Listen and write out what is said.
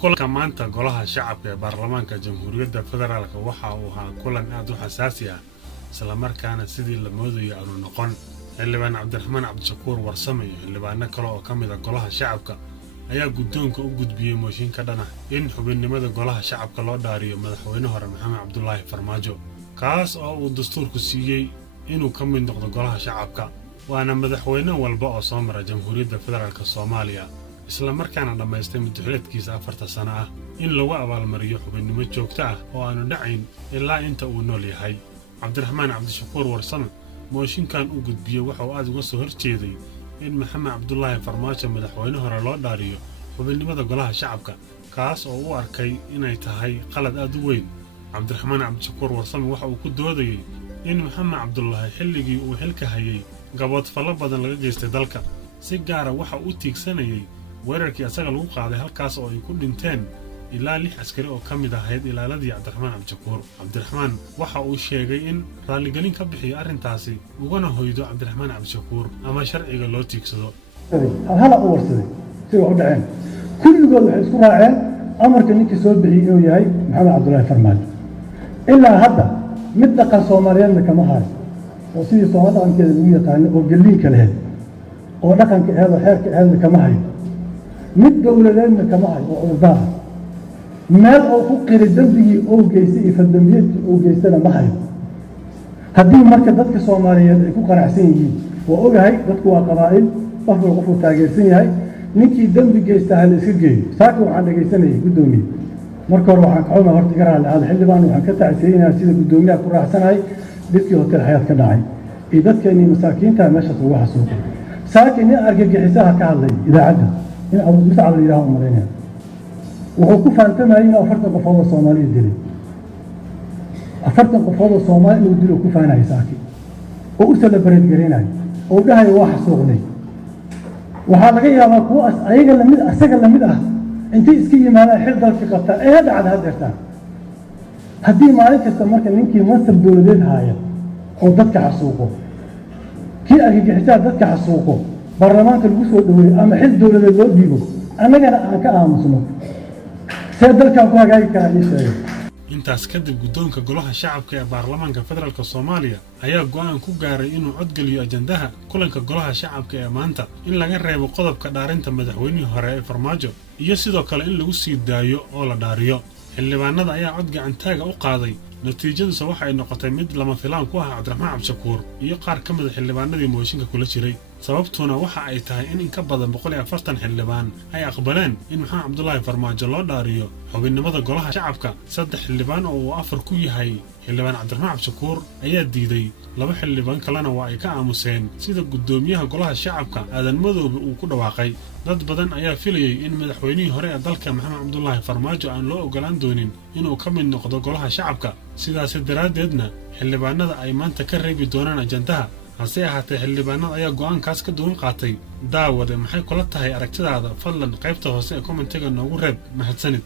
kulanka maanta golaha shacabka ee baarlamaanka jamhuuriyadda federaalka waxa uu ahaa kulan aad u xasaasi ah isla markaana sidii la moodayo aanu noqon xildhibaan cabdiraxmaan cabdishakuur warsame iyo xildhibaano kale oo ka mid ah golaha shacabka ayaa guddoonka u gudbiyey mooshin ka dhan ah in xubinnimada golaha shacabka loo dhaariyo madaxweyne hore maxamed cabdulaahi farmaajo kaas oo uu dastuurku siiyey inuu ka mid noqdo golaha shacabka waana madaxweyne walba oo soo mara jamhuuriyadda federaalka Soomaaliya isla markaana dhamaystay muddaxileedkiisa 4 sano ah in lagu abaalmariyo xubinnimo joogto ah oo aanu dhacayn ilaa inta uu nool yahay cabdiraxmaan cabdishakuur warsame mooshinkan u gudbiyey waxa uu aad uga soo horjeeday in maxamed cabdulaahi farmaajo madaxweyne hore loo dhaariyo xubinnimada golaha shacabka kaas oo uu arkay inay tahay qalad aad u weyn cabdiraxmaan cabdishakuur warsame waxa uu ku doodayay in maxamed cabdulaahi xilligii uu xilka hayay gabood fala badan laga geystay dalka si gaar ah waxa uu tiigsanayay weerarkii asaga lagu qaaday halkaas oo ay ku dhinteen ilaa 6 askari oo ka mid ahayd ilaaladii cabdiraxmaan cabdishakuur cabdiraxmaan waxa uu sheegay in raaligelin ka bixiyo arrintaasi ugana hoydo cabdiraxmaan cabdishakuur ama sharciga loo tiigsado hala u warsaday si wax u dhaceen kulligood waxay isku raaceen amarka ninkii soo bixiyay inuu yahay maxamed cabdulaahi farmaajo ilaa hadda mid dhaqan Soomaaliyeedna kama hayo oo sidii Soomaalida dhaqankeeda lagu yaqaan oo galiinka leh oo dhaqanka eedo xeerka eedo kama hayo mid dawladeedna kama hayo oo urdaa meel oo ku qiray dambigii oo geystay ifadamiyadii oo geystana ma hayo haddii marka dadka Soomaaliyeed ay ku qanacsan yihiin oo ogahay dadku waa qabaa'il qofku taageersan yahay ninkii dambi geystay hal iska geeyo saaka waxaan dhageysanayay gudoomiye marka hore waxaan ka xumaa horta garaa la xildhibaan waxaan ka tacsiinaa sida gudoomiyaha ku raacsanahay dadkii hotel xayaat ka dhacay ee dadkani masaakiinta meeshaas uga xasuuqay saaka in argagixisaha ka hadlay idaacadda in abu musacad la yiraahdo mareynaa wuxuu ku faantamayay in 40 qof oo Soomaaliyeed dilay 40 qof oo Soomaali inuu dilo ku faanay saaki oo u celebrate gareynay oo dhahay wax xasuuqnay waxa laga yaabaa kuwa asaga lamid ah intii iska yimaadaan xil dalka qabta ee dhacda hadeerta haddii maalin kasta marka ninkii mansab dawladeed haya oo dadka xasuuqo kii argagixisaa dadka xasuuqo baarlamaanka lagu soo dhaweeyo ama xil dawladeed loo dhiibo annagana aan ka aamusno see dalkan ku hagaagi karaa ii sheegay intaas kadib guddoonka golaha shacabka ee baarlamaanka federaalka Soomaaliya ayaa go'aan ku gaaray inuu codgeliyo ajandaha kulanka golaha shacabka ee maanta in laga reebo qodobka dhaarinta madaxweynihii hore ee farmaajo iyo sidoo kale in lagu sii daayo oo la dhaariyo xildhibaanada ayaa cod gacantaaga u qaaday natiijadiisa waxa ay noqotay mid lama filaan ku ah cabdiraxmaan cabdishakuur iyo qaar ka mid ah xildhibaanadii mooshinka kula jiray sababtuna waxa ay tahay in ka badan 140 xildhibaan ay aqbaleen in maxamed cabdulaahi farmaajo loo dhaariyo xubinnimada golaha shacabka 3 xildhibaan oo uu 4 ku yahay xildhibaan cabdiraxmaan cabdishakuur ayaa diiday 2 xildhibaan kalena waa ay ka aamuseen sida gudoomiyaha golaha shacabka aadan madoobe uu ku dhawaaqay dad badan ayaa filayay in madaxweynihii hore ee dalka maxamed cabdulaahi farmaajo aan loo ogolaan doonin inuu ka mid noqdo golaha shacabka sidaas daraadeedna xildhibaanada ay maanta ka reebi doonaan ajandaha hase ahaatee xildhibaanada ayaa go'aankaas ka duwan qaatay daawade maxay kula tahay aragtidaada fadlan qaybta hoose ee commentiga noogu reeb mahadsanid